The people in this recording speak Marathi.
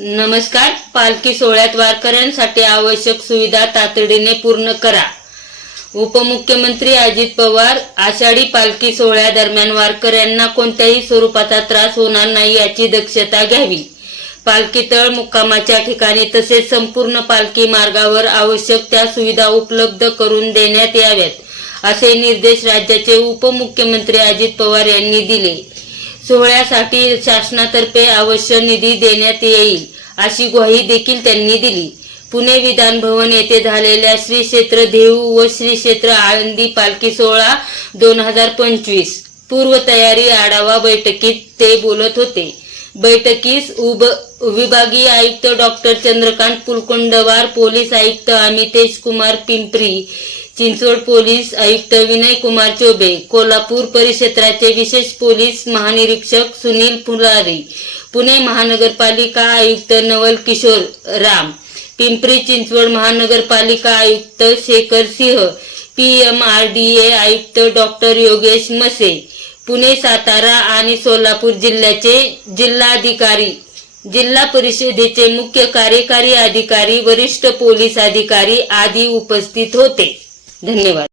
नमस्कार. पालखी सोहळ्यात वारकऱ्यांसाठी आवश्यक सुविधा तातडीने पूर्ण करा. उपमुख्यमंत्री अजित पवार आषाढी पालखी सोहळ्यादरम्यान वारकऱ्यांना कोणत्याही स्वरूपाचा त्रास होणार नाही याची दक्षता घ्यावी. पालखी तळ मुक्कामाच्या ठिकाणी तसेच संपूर्ण पालखी मार्गावर आवश्यक त्या सुविधा उपलब्ध करून देण्यात याव्यात असे निर्देश राज्याचे उपमुख्यमंत्री अजित पवार यांनी दिले. सोहळ्यासाठी शासनातर्फे आवश्यक निधी देण्यात येईल अशी ग्वाही देखील त्यांनी दिली. पुणे विधान भवन येथे झालेल्या श्री क्षेत्र देहू व श्री क्षेत्र आळंदी पालखी सोहळा दोन हजार पंचवीस पूर्वतयारी आढावा बैठकीत ते बोलत होते. बैठकीस उब विभागीय आयुक्त डॉक्टर चंद्रकांत पुलकुंडवार पोलीस आयुक्त अमितेश कुमार पिंपरी चिंचवड पोलीस आयुक्त विनय कुमार चोबे कोल्हापूर परिक्षेत्राचे विशेष पोलीस महानिरीक्षक सुनील फुलारी पुणे महानगरपालिका आयुक्त नवल किशोर राम पिंपरी चिंचवड महानगरपालिका आयुक्त शेखर सिंह पीएमआरडीए आयुक्त डॉक्टर योगेश मसे पुणे सातारा आणि सोलापूर जिल्ह्याचे जिल्हाधिकारी जिल्हा परिषदेचे मुख्य कार्यकारी अधिकारी वरिष्ठ पोलीस अधिकारी आदी उपस्थित होते. धन्यवाद.